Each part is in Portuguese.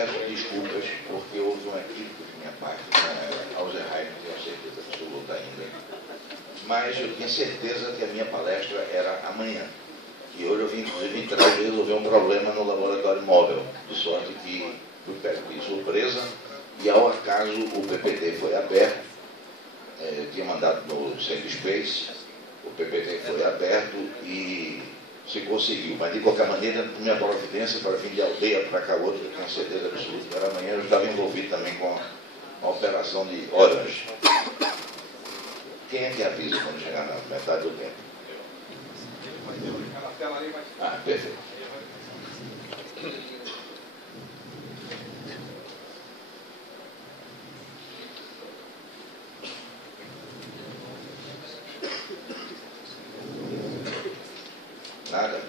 peço desculpas porque houve um equívoco de minha parte, Alzheimer, não tenho certeza absoluta ainda. Mas eu tinha certeza que a minha palestra era amanhã. E hoje eu vim, inclusive, entrar e resolver um problema no laboratório móvel, de sorte que fui pego de surpresa e, ao acaso, o PPT foi aberto. Eu tinha mandado no Centro Space, o PPT foi aberto e se conseguiu. Mas, de qualquer maneira, minha providência para vir de aldeia para cá outra, eu tenho certeza absoluta que era amanhã. Eu estava envolvido também com a operação de Orange. Quem é que avisa quando chegar na metade do tempo? Ah, perfeito. Nada.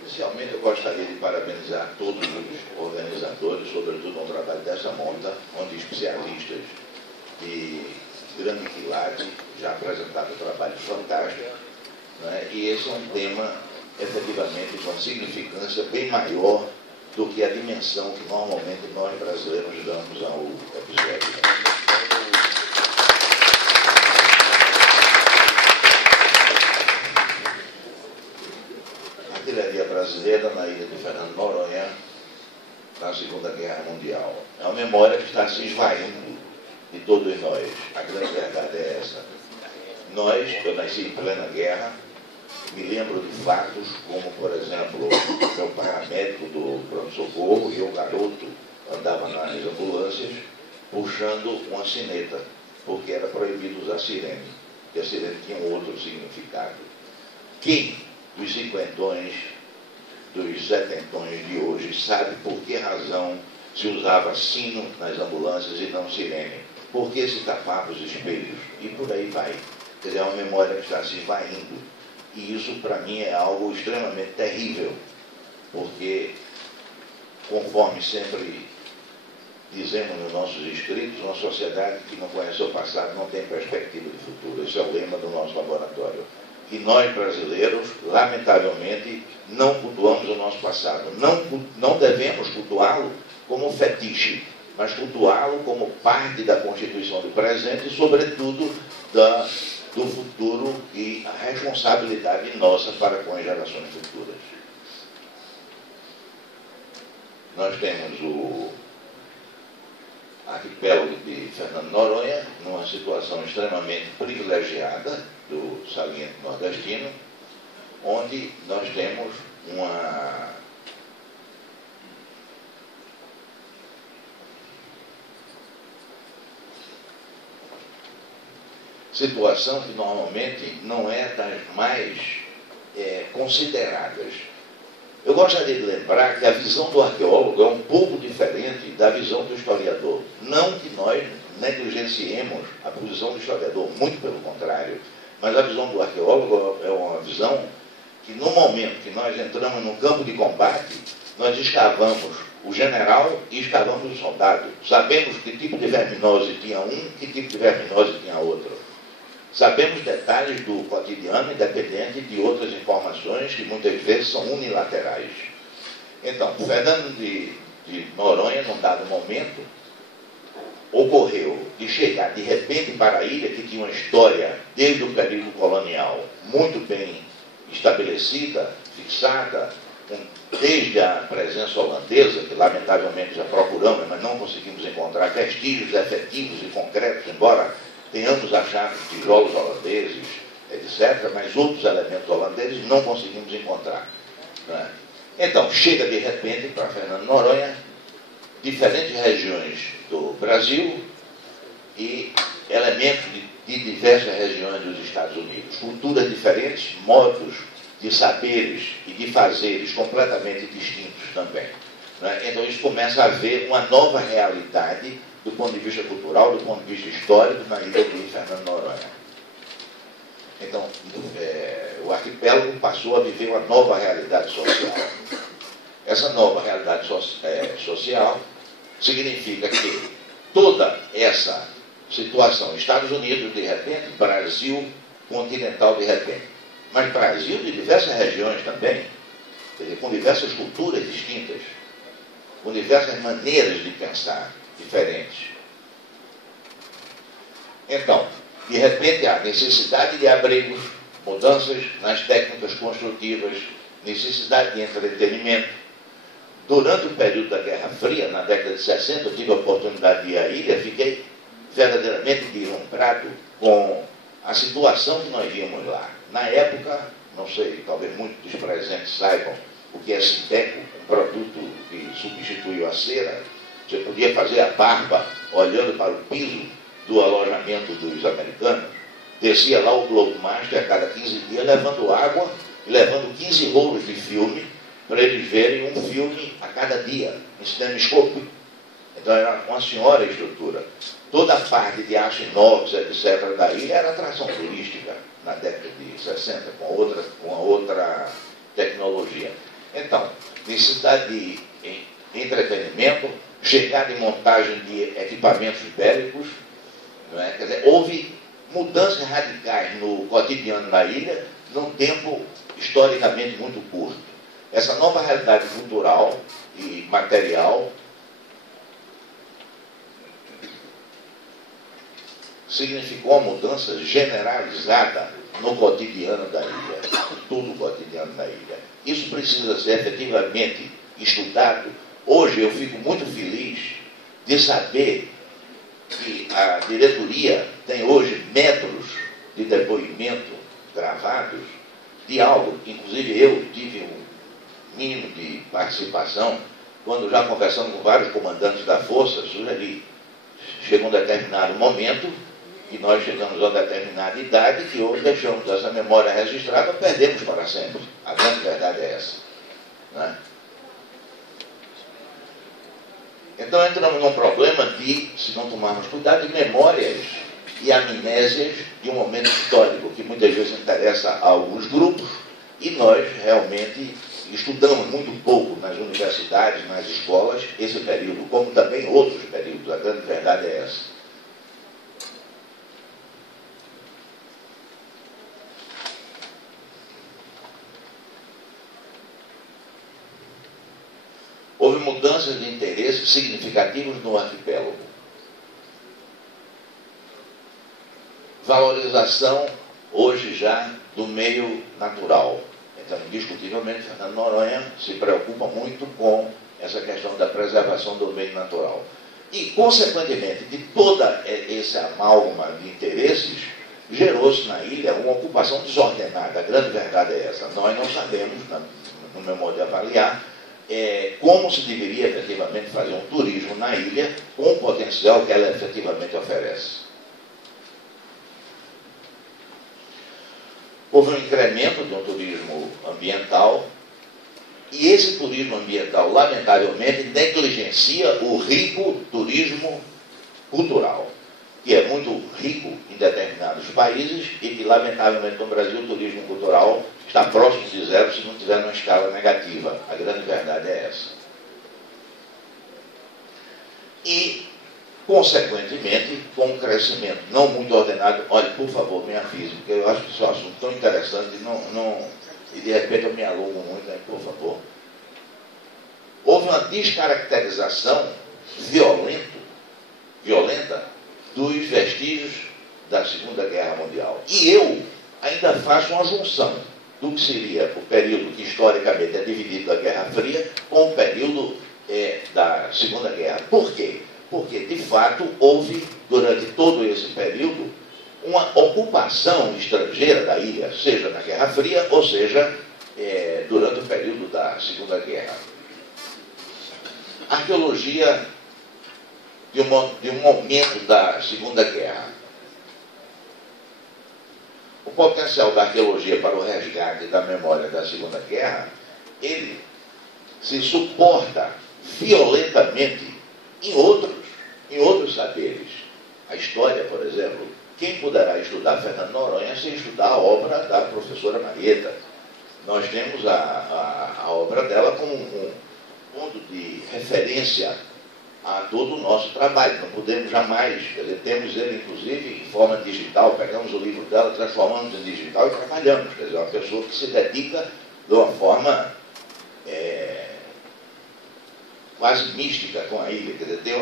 Inicialmente, eu gostaria de parabenizar todos os organizadores, sobretudo um trabalho dessa monta, onde especialistas de grande quilate já apresentaram trabalhos fantásticos, né? E esse é um tema, efetivamente, com significância bem maior do que a dimensão que normalmente nós brasileiros damos ao episódio. A artilharia brasileira na ilha de Fernando de Noronha, na Segunda Guerra Mundial. É uma memória que está se esvaindo de todos nós. A grande verdade é essa. Eu nasci em plena guerra, me lembro de fatos como, por exemplo, meu paramédico do pronto-socorro e o garoto andava nas ambulâncias puxando uma sineta, porque era proibido usar sirene, porque a sirene tinha um outro significado. Quem dos cinquentões, dos setentões de hoje, sabe por que razão se usava sino nas ambulâncias e não sirene? Por que se tapava os espelhos? E por aí vai. Quer dizer, é uma memória que está se esvaindo. E isso, para mim, é algo extremamente terrível, porque, conforme sempre dizemos nos nossos escritos, uma sociedade que não conhece o passado não tem perspectiva de futuro. Esse é o lema do nosso laboratório. E nós, brasileiros, lamentavelmente, não cultuamos o nosso passado. Não devemos cultuá-lo como fetiche, mas cultuá-lo como parte da constituição do presente e, sobretudo, do futuro e a responsabilidade nossa para com as gerações futuras. Nós temos o arquipélago de Fernando de Noronha, numa situação extremamente privilegiada do saliente nordestino, onde nós temos uma situação que normalmente não é das mais consideradas. Eu gostaria de lembrar que a visão do arqueólogo é um pouco diferente da visão do historiador. Não que nós negligenciemos a posição do historiador, muito pelo contrário, mas a visão do arqueólogo é uma visão que, no momento que nós entramos no campo de combate, nós escavamos o general e escavamos o soldado. Sabemos que tipo de verminose tinha um, que tipo de verminose tinha outro. Sabemos detalhes do cotidiano, independente de outras informações que muitas vezes são unilaterais. Então, Fernando de Noronha, num dado momento, ocorreu de chegar de repente para a ilha, que tinha uma história desde o período colonial muito bem estabelecida, fixada, desde a presença holandesa, que lamentavelmente já procuramos, mas não conseguimos encontrar vestígios efetivos e concretos, embora tenhamos achado tijolos holandeses, etc., mas outros elementos holandeses não conseguimos encontrar. Né? Então, chega de repente para Fernando de Noronha, diferentes regiões do Brasil e elementos de diversas regiões dos Estados Unidos. Culturas diferentes, modos de saberes e de fazeres completamente distintos também. Né? Então, isso começa a haver uma nova realidade do ponto de vista cultural, do ponto de vista histórico, na ilha de Fernando de Noronha. Então, o arquipélago passou a viver uma nova realidade social. Essa nova realidade social significa que toda essa situação, Estados Unidos de repente, Brasil continental de repente, mas Brasil de diversas regiões também, com diversas culturas distintas, com diversas maneiras de pensar diferentes. Então, de repente há necessidade de abrigos, mudanças nas técnicas construtivas, necessidade de entretenimento. Durante o período da Guerra Fria, na década de 60, eu tive a oportunidade de ir à ilha, fiquei verdadeiramente deslumbrado com a situação que nós víamos lá. Na época, não sei, talvez muitos dos presentes saibam o que é Sinteco, um produto que substituiu a cera. Você podia fazer a barba olhando para o piso do alojamento dos americanos. Descia lá o Globemaster a cada 15 dias, levando água e levando 15 rolos de filme, para eles verem um filme a cada dia, em cinemascope. Então era uma senhora estrutura. Toda a parte de aço inox, etc., da ilha era atração turística na década de 60, com outra tecnologia. Então, necessidade de entretenimento, chegada e montagem de equipamentos bélicos, não é? Quer dizer, houve mudanças radicais no cotidiano da ilha num tempo historicamente muito curto. Essa nova realidade cultural e material significou uma mudança generalizada no cotidiano da ilha, tudo o cotidiano da ilha. Isso precisa ser efetivamente estudado. Hoje eu fico muito feliz de saber que a diretoria tem hoje metros de depoimento gravados de algo, inclusive eu tive um mínimo de participação, quando já conversando com vários comandantes da força, sugeri, chega um determinado momento, e nós chegamos a uma determinada idade, que hoje deixamos essa memória registrada, perdemos para sempre. A grande verdade é essa. Né? Então entramos num problema de, se não tomarmos cuidado, de memórias e amnésias de um momento histórico, que muitas vezes interessa a alguns grupos, e nós realmente estudamos muito pouco nas universidades, nas escolas, esse período, como também outros períodos. A grande verdade é essa. Houve mudanças de interesse significativos no arquipélago. Valorização, hoje já, do meio natural. Então, indiscutivelmente, Fernando de Noronha se preocupa muito com essa questão da preservação do meio natural. E, consequentemente, de toda esse amálgama de interesses, gerou-se na ilha uma ocupação desordenada. A grande verdade é essa. Nós não sabemos, no meu modo de avaliar, como se deveria efetivamente fazer um turismo na ilha com o potencial que ela efetivamente oferece. Houve um incremento de um turismo ambiental, e esse turismo ambiental, lamentavelmente, negligencia o rico turismo cultural, que é muito rico em determinados países e que, lamentavelmente, no Brasil, o turismo cultural está próximo de zero se não tiver uma escala negativa. A grande verdade é essa. E, consequentemente, com um crescimento não muito ordenado, olha, por favor, me avise, porque eu acho que esse é um assunto tão interessante e de repente eu me alongo muito, né? Por favor. Houve uma descaracterização violenta dos vestígios da Segunda Guerra Mundial. E eu ainda faço uma junção do que seria o período que historicamente é dividido da Guerra Fria com o período da Segunda Guerra. Por quê? Porque, de fato, houve, durante todo esse período, uma ocupação estrangeira da ilha, seja na Guerra Fria, ou seja, durante o período da Segunda Guerra. Arqueologia de um momento da Segunda Guerra. O potencial da arqueologia para o resgate da memória da Segunda Guerra, ele se suporta violentamente em outros em outros saberes. A história, por exemplo, quem poderá estudar Fernando Noronha sem estudar a obra da professora Marieta? Nós temos a obra dela como um ponto de referência a todo o nosso trabalho. Não podemos jamais, quer dizer, temos ele inclusive em forma digital, pegamos o livro dela, transformamos em digital e trabalhamos. Quer dizer, uma pessoa que se dedica de uma forma quase mística com a ilha, quer dizer, tem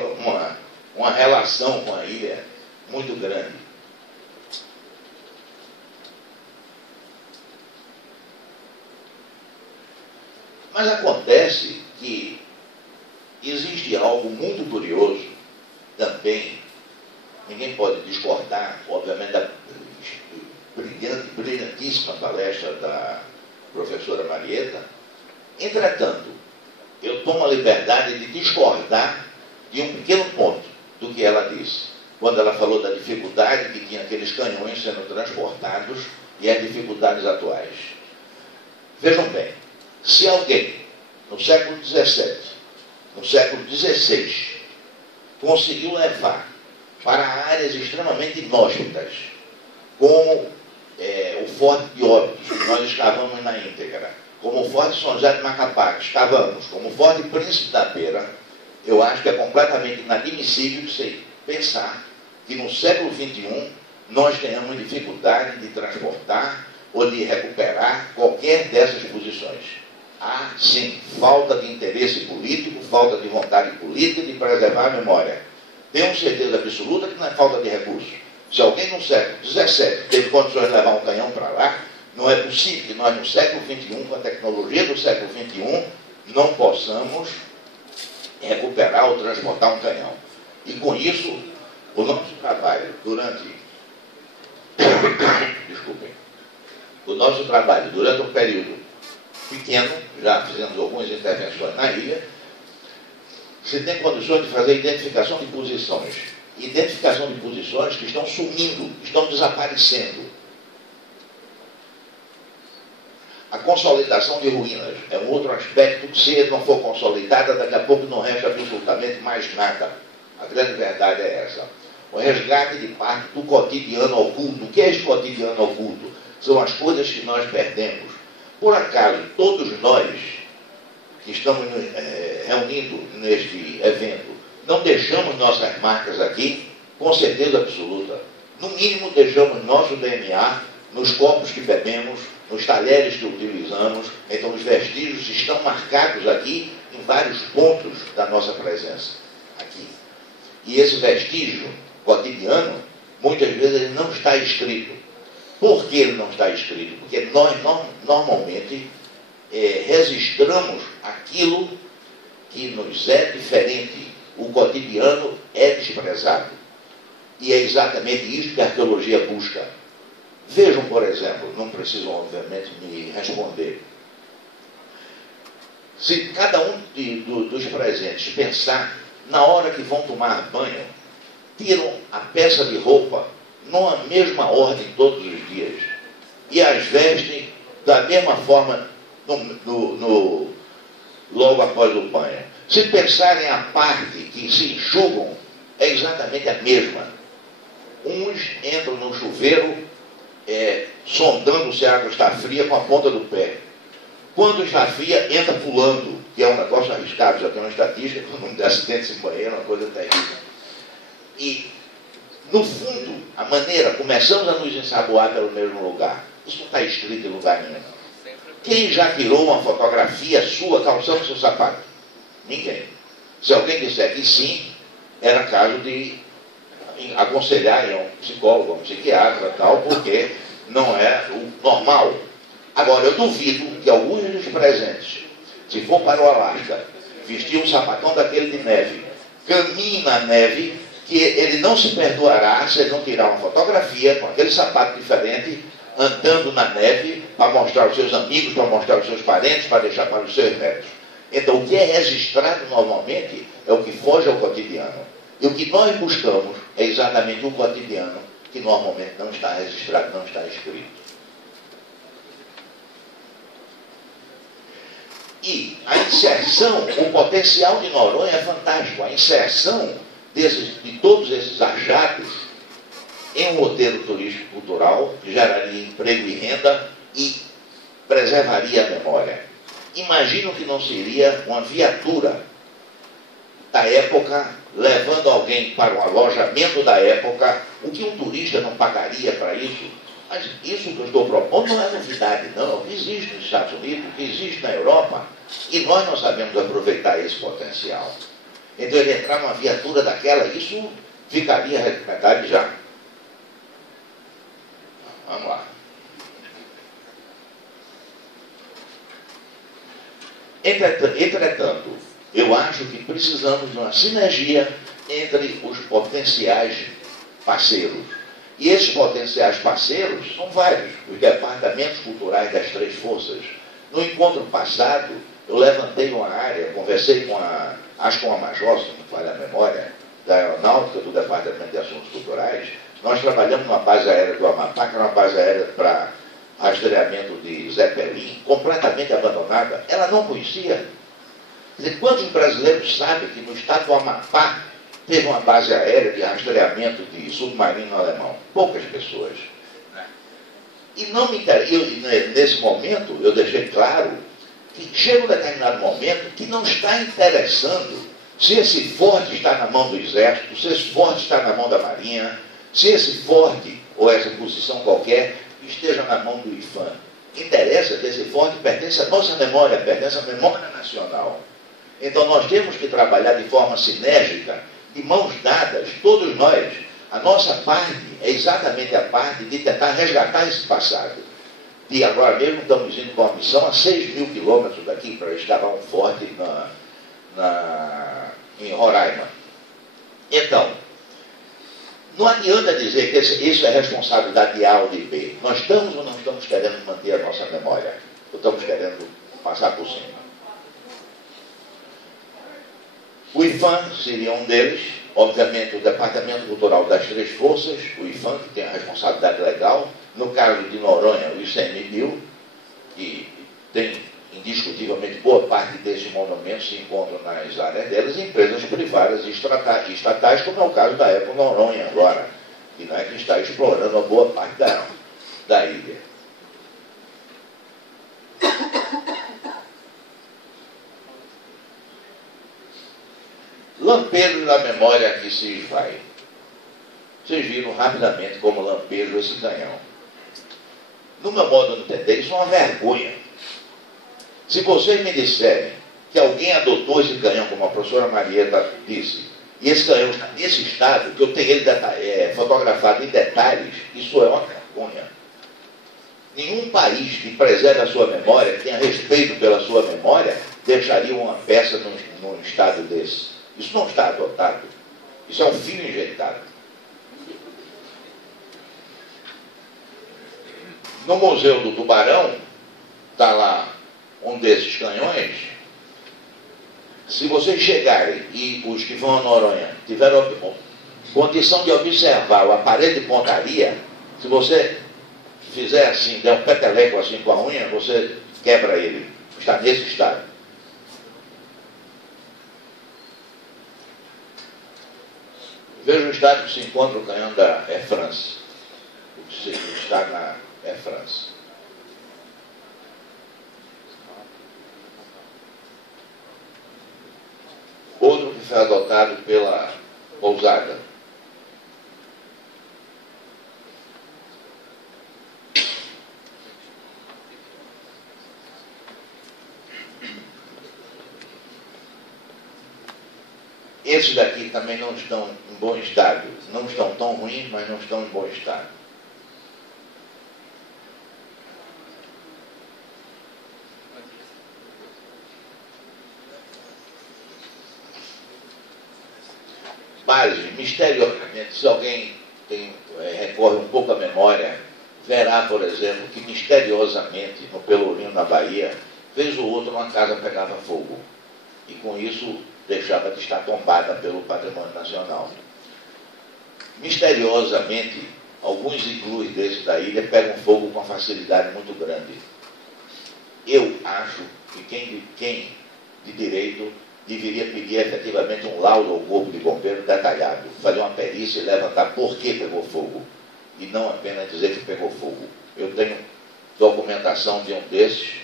uma relação com a ilha muito grande. Mas acontece que existe algo muito curioso também, ninguém pode discordar, obviamente, da brilhantíssima palestra da professora Marieta. Entretanto, eu tomo a liberdade de discordar de um pequeno ponto do que ela disse, quando ela falou da dificuldade que tinha aqueles canhões sendo transportados e as dificuldades atuais. Vejam bem, se alguém, no século XVII, no século XVI, conseguiu levar para áreas extremamente inóspitas, como o Forte de Óbidos, que nós escavamos na íntegra, como o Forte São José de Macapá, que escavamos, como o Forte Príncipe da Beira, eu acho que é completamente inadmissível você pensar que no século XXI nós tenhamos dificuldade de transportar ou de recuperar qualquer dessas posições. Há, sim, falta de interesse político, falta de vontade política de preservar a memória. Tenho certeza absoluta que não é falta de recursos. Se alguém no século XVII teve condições de levar um canhão para lá, não é possível que nós no século XXI, com a tecnologia do século XXI, não possamos recuperar ou transportar um canhão. E com isso, o nosso trabalho durante um período pequeno, já fizemos algumas intervenções na ilha, você tem condições de fazer identificação de posições. Identificação de posições que estão sumindo, estão desaparecendo. A consolidação de ruínas é um outro aspecto que, se não for consolidada, daqui a pouco não resta absolutamente mais nada. A grande verdade é essa. O resgate de parte do cotidiano oculto. O que é esse cotidiano oculto? São as coisas que nós perdemos. Por acaso, todos nós que estamos reunindo neste evento, não deixamos nossas marcas aqui? Com certeza absoluta. No mínimo, deixamos nosso DNA nos copos que bebemos, nos talheres que utilizamos. Então, os vestígios estão marcados aqui em vários pontos da nossa presença aqui. E esse vestígio cotidiano, muitas vezes, ele não está escrito. Por que ele não está escrito? Porque nós normalmente registramos aquilo que nos é diferente. O cotidiano é desprezado. E é exatamente isso que a arqueologia busca. Vejam, por exemplo, não precisam, obviamente, me responder. Se cada um dos presentes pensar, na hora que vão tomar banho, tiram a peça de roupa numa mesma ordem todos os dias e as vestem da mesma forma logo após o banho. Se pensarem a parte que se enxugam, é exatamente a mesma. Uns entram no chuveiro sondando se a água está fria com a ponta do pé. Quando está fria, entra pulando, que é um negócio arriscado. Já tem uma estatística, o número de acidentes em banheiro é uma coisa terrível. E, no fundo, a maneira, começamos a nos ensaboar pelo mesmo lugar. Isso não está escrito em lugar nenhum. Quem já tirou uma fotografia sua calçando seu sapato? Ninguém. Se alguém disser que sim, era caso de aconselhar um psicólogo, um psiquiatra, tal, porque não é o normal. Agora, eu duvido que alguns dos presentes, se for para o Alasca, vestir um sapatão daquele de neve, caminhe na neve, que ele não se perdoará se ele não tirar uma fotografia com aquele sapato diferente, andando na neve, para mostrar aos seus amigos, para mostrar aos seus parentes, para deixar para os seus netos. Então, o que é registrado normalmente é o que foge ao cotidiano. E o que nós buscamos é exatamente o cotidiano, que normalmente não está registrado, não está escrito. E a inserção, o potencial de Noronha é fantástico. A inserção de todos esses achados em um roteiro turístico cultural que geraria emprego e renda e preservaria a memória. Imagino que não seria uma viatura da época levando alguém para um alojamento da época, o que um turista não pagaria para isso. Mas isso que eu estou propondo não é novidade, não. Existe nos Estados Unidos, existe na Europa, e nós não sabemos aproveitar esse potencial. Então, ele entrar numa viatura daquela, isso ficaria recomendado já. Vamos lá. Entretanto, eu acho que precisamos de uma sinergia entre os potenciais parceiros. E esses potenciais parceiros são vários, os departamentos culturais das três forças. No encontro passado, eu levantei uma área, conversei com a Major, se não me falha a memória, da Aeronáutica, do Departamento de Assuntos Culturais. Nós trabalhamos numa base aérea do Amapá, que era uma base aérea para rastreamento de Zeppelin, completamente abandonada. Ela não conhecia. Quer dizer, quantos brasileiros sabem que no estado do Amapá teve uma base aérea de rastreamento de submarino alemão? Poucas pessoas. E não me interessa, nesse momento, eu deixei claro que chega um determinado momento que não está interessando se esse forte está na mão do Exército, se esse forte está na mão da Marinha, se esse forte ou essa posição qualquer esteja na mão do IFAM. Interessa que esse forte pertence à nossa memória, pertence à memória nacional. Então nós temos que trabalhar de forma sinérgica, de mãos dadas, todos nós. A nossa parte é exatamente a parte de tentar resgatar esse passado. E agora mesmo estamos indo com uma missão a 6.000 quilômetros daqui para escalar um forte em Roraima. Então, não adianta dizer que isso é responsabilidade de A ou de B. Nós estamos ou não estamos querendo manter a nossa memória? Ou estamos querendo passar por cima? O IFAM seria um deles, obviamente o Departamento Cultural das Três Forças, o IFAM, que tem a responsabilidade legal, no caso de Noronha, o ICMBio, que tem indiscutivelmente boa parte desses monumentos se encontram nas áreas delas, e empresas privadas e estatais, como é o caso da Eco Noronha agora, que não é que está explorando a boa parte da ilha. Lampejo da memória que se esvai. Vocês viram rapidamente como lampejo esse canhão. No meu modo de entender, isso é uma vergonha. Se vocês me disserem que alguém adotou esse canhão, como a professora Marieta disse, e esse canhão está nesse estado, que eu tenho ele fotografado em detalhes, isso é uma vergonha. Nenhum país que preserve a sua memória, que tenha respeito pela sua memória, deixaria uma peça num estado desse. Isso não está adotado. Isso é um fio injetado. No Museu do Tubarão, está lá um desses canhões. Se vocês chegarem e os que vão a Noronha tiveram condição de observar o aparelho de pontaria, se você fizer assim, der um peteleco assim com a unha, você quebra ele. Está nesse estado. Veja o estado que se encontra o canhão da Air France. O que está na Air France. Outro que foi adotado pela pousada. Esses daqui também não estão em bom estado. Não estão tão ruins, mas não estão em bom estado. Mas, misteriosamente, se alguém recorre um pouco à memória, verá, por exemplo, que misteriosamente, no Pelourinho, na Bahia, vez ou outra uma casa pegava fogo. E com isso deixava de estar tombada pelo patrimônio nacional. Misteriosamente, alguns iglus desses da ilha pegam fogo com uma facilidade muito grande. Eu acho que quem de direito deveria pedir efetivamente um laudo ao corpo de bombeiro detalhado, fazer uma perícia e levantar por que pegou fogo, e não apenas dizer que pegou fogo. Eu tenho documentação de um desses,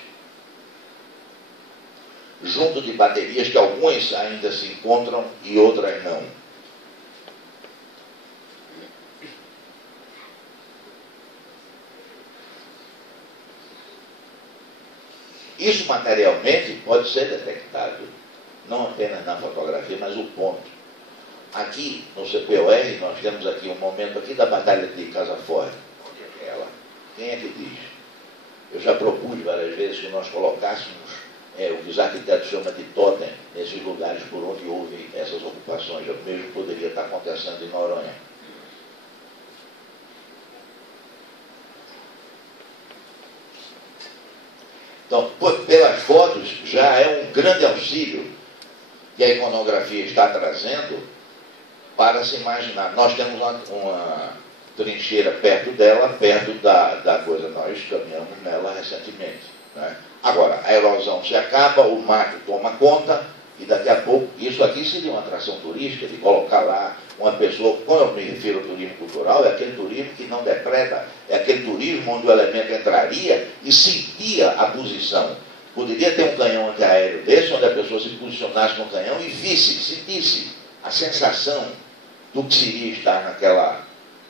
junto de baterias que algumas ainda se encontram e outras não. Isso materialmente pode ser detectado, não apenas na fotografia, mas o ponto. Aqui no CPOR, nós temos aqui um momento aqui da Batalha de Casa Forte. Onde é ela? Quem é que diz? Eu já propus várias vezes que nós colocássemos o que os arquitetos chamam de totem nesses lugares por onde houve essas ocupações. O mesmo poderia estar acontecendo em Noronha. Então, pelas fotos, já é um grande auxílio que a iconografia está trazendo para se imaginar. Nós temos uma trincheira perto dela, perto da coisa. Nós caminhamos nela recentemente, né? Agora, a erosão se acaba, o mato toma conta, e daqui a pouco, isso aqui seria uma atração turística, de colocar lá uma pessoa. Quando eu me refiro ao turismo cultural, é aquele turismo que não depreda, é aquele turismo onde o elemento entraria e sentia a posição. Poderia ter um canhão antiaéreo desse, onde a pessoa se posicionasse no canhão e visse, sentisse a sensação do que seria estar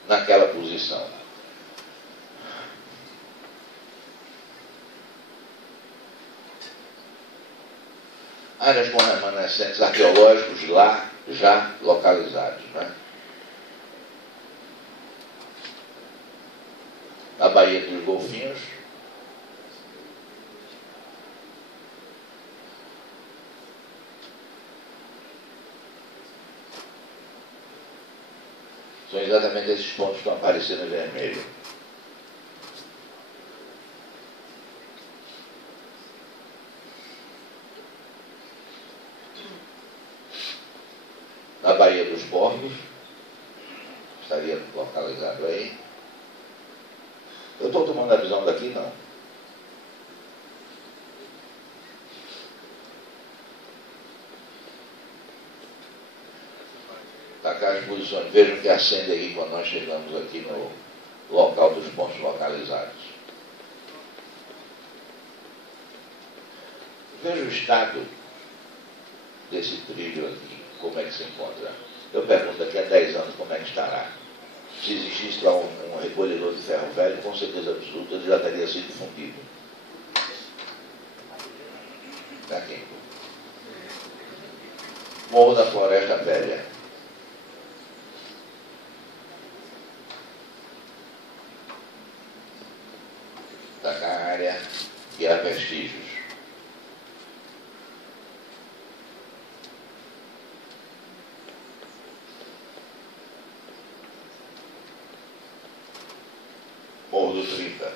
naquela posição. Áreas com remanescentes arqueológicos lá já localizados, né? A Baía dos Golfinhos, são exatamente esses pontos que estão aparecendo em vermelho. Na Baía dos Porcos, estaria localizado aí. Eu estou tomando a visão daqui? Não. Está cá as posições. Vejam que acende aí quando nós chegamos aqui no local dos pontos localizados. Veja o estado desse trilho aqui, como é que se encontra. Eu pergunto daqui a 10 anos como é que estará. Se existisse lá um recolhedor de ferro velho, com certeza absoluta, ele já teria sido fundido. Aqui. Morro da Floresta Velha. Da área que há vestígios. Morro do 30.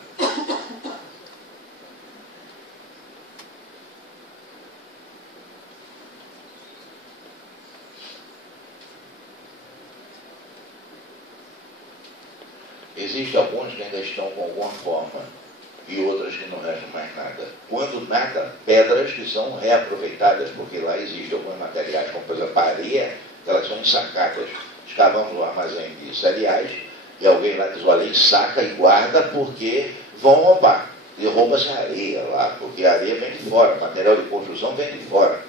Existem alguns que ainda estão com alguma forma e outras que não restam mais nada. Quando nada, pedras que são reaproveitadas, porque lá existem alguns materiais, como por exemplo a areia, elas são ensacadas. Escavamos um armazém de cereais e alguém lá diz, olha, ensaca e guarda porque vão roubar. E rouba-se a areia lá, porque a areia vem de fora, o material de construção vem de fora.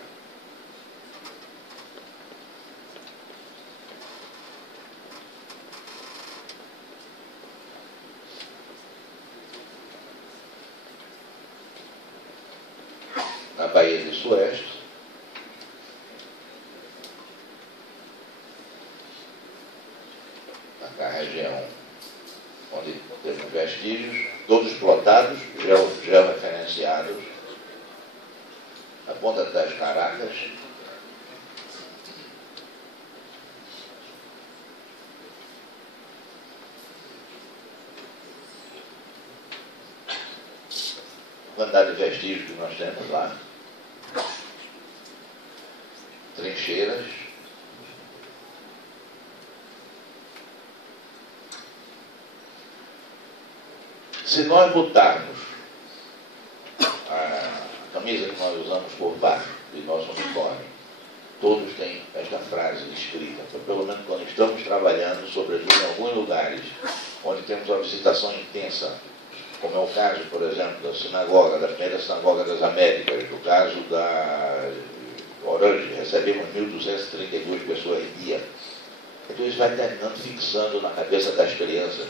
Na Baía de Sueste, na região onde temos vestígios, todos plotados, georreferenciados, a Ponta das Caracas, quantidade de vestígios que nós temos lá, trincheiras, se nós botarmos a camisa que nós usamos por baixo de nosso uniforme todos têm esta frase escrita, pelo menos quando estamos trabalhando, sobretudo em alguns lugares, onde temos uma visitação intensa, como é o caso, por exemplo, da sinagoga, da primeira sinagoga das Américas, do caso da Orange, recebemos 1.232 pessoas em dia. Então isso vai terminando fixando na cabeça das crianças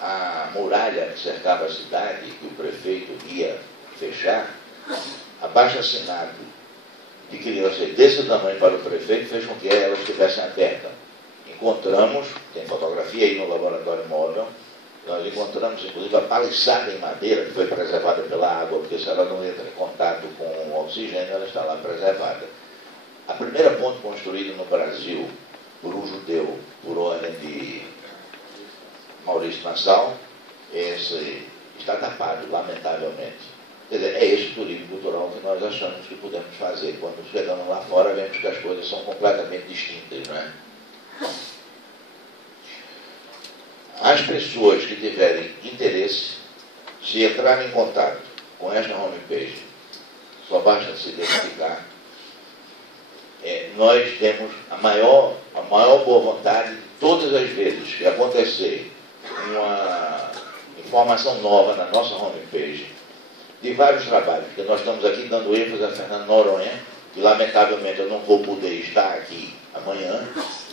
a muralha que cercava a cidade, que o prefeito ia fechar, abaixo-assinado de crianças desse tamanho para o prefeito fez com que elas estivessem abertas. Encontramos, tem fotografia aí no laboratório móvel, nós encontramos inclusive a paliçada em madeira, que foi preservada pela água, porque se ela não entra em contato com o oxigênio, ela está lá preservada. A primeira ponte construída no Brasil por um judeu, por ordem de Maurício Nassau, esse está tapado, lamentavelmente. Quer dizer, é esse turismo cultural que nós achamos que podemos fazer. Quando chegamos lá fora, vemos que as coisas são completamente distintas, não é? As pessoas que tiverem interesse, se entrarem em contato com esta homepage, só basta se identificar. Nós temos a maior boa vontade de todas as vezes que acontecer uma informação nova na nossa homepage, de vários trabalhos, porque nós estamos aqui dando ênfase a Fernando Noronha, e lamentavelmente eu não vou poder estar aqui amanhã.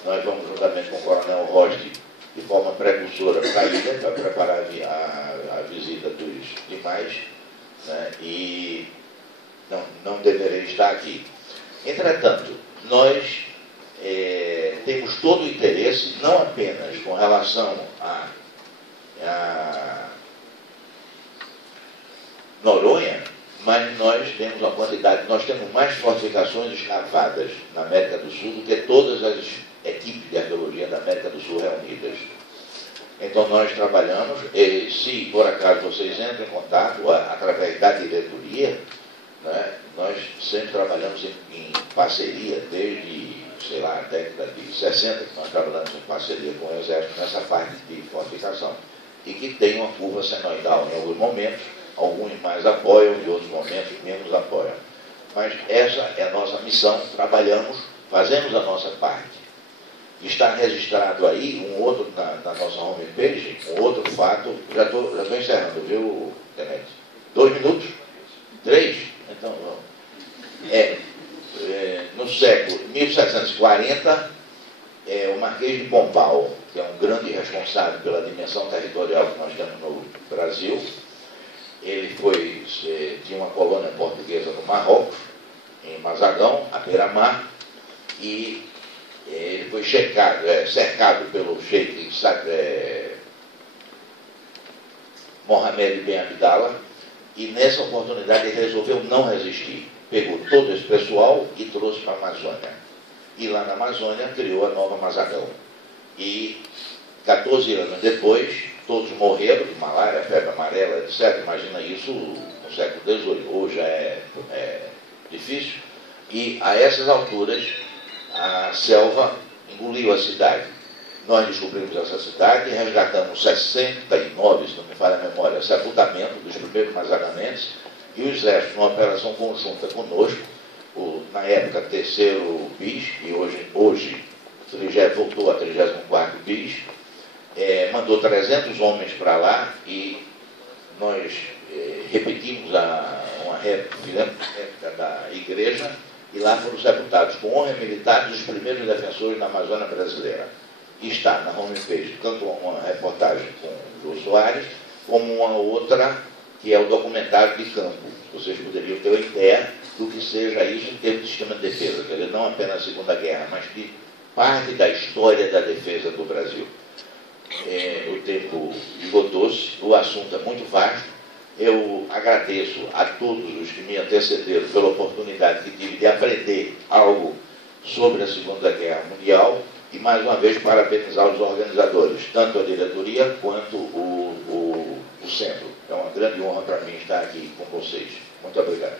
Nós vamos, juntamente com o Coronel Roste, de forma precursora para a ilha, para preparar a visita dos demais, né? E não deverei estar aqui. Entretanto, nós temos todo o interesse, não apenas com relação a Noronha, mas nós temos uma quantidade, nós temos mais fortificações escavadas na América do Sul do que todas as equipes de arqueologia da América do Sul reunidas. Então nós trabalhamos, e se por acaso vocês entram em contato através da diretoria, né, nós sempre trabalhamos em parceria, desde, sei lá, a década de 60, que nós trabalhamos em parceria com o Exército nessa parte de fortificação, e que tem uma curva senoidal em alguns momentos, alguns mais apoiam, em outros momentos menos apoiam. Mas essa é a nossa missão, trabalhamos, fazemos a nossa parte. Está registrado aí um outro, na nossa homepage, um outro fato, já estou encerrando, viu, Tenente? 2 minutos? 3? Então, no século 1740, o Marquês de Pombal, que é um grande responsável pela dimensão territorial que nós temos no Brasil, ele tinha uma colônia portuguesa no Marrocos, em Mazagão, à beira-mar, e ele foi cercado pelo sheik Mohamed Ben Abdallah, e nessa oportunidade ele resolveu não resistir. Pegou todo esse pessoal e trouxe para a Amazônia. E lá na Amazônia criou a Nova Mazagão. E 14 anos depois, todos morreram de malária, febre amarela, etc. Imagina isso no século XVIII. Hoje é difícil. E a essas alturas, a selva engoliu a cidade. Nós descobrimos essa cidade e resgatamos 69, se não me falha a memória, sepultamentos dos primeiros mazagamenses, e o Exército, numa operação conjunta conosco, na época 3º BIS, e hoje voltou a 34º BIS, mandou 300 homens para lá, e nós repetimos uma réplica da igreja, e lá foram sepultados com honra militar os primeiros defensores da Amazônia brasileira. E está na homepage tanto uma reportagem com o Jô Soares, como uma outra que é o documentário de campo. Vocês poderiam ter uma ideia do que seja isso em termos de sistema de defesa, quer dizer, não apenas a Segunda Guerra, mas que parte da história da defesa do Brasil. O tempo esgotou-se, o assunto é muito vasto. Eu agradeço a todos os que me antecederam pela oportunidade que tive de aprender algo sobre a Segunda Guerra Mundial e, mais uma vez, parabenizar os organizadores, tanto a diretoria quanto o centro. É uma grande honra para mim estar aqui com vocês. Muito obrigado.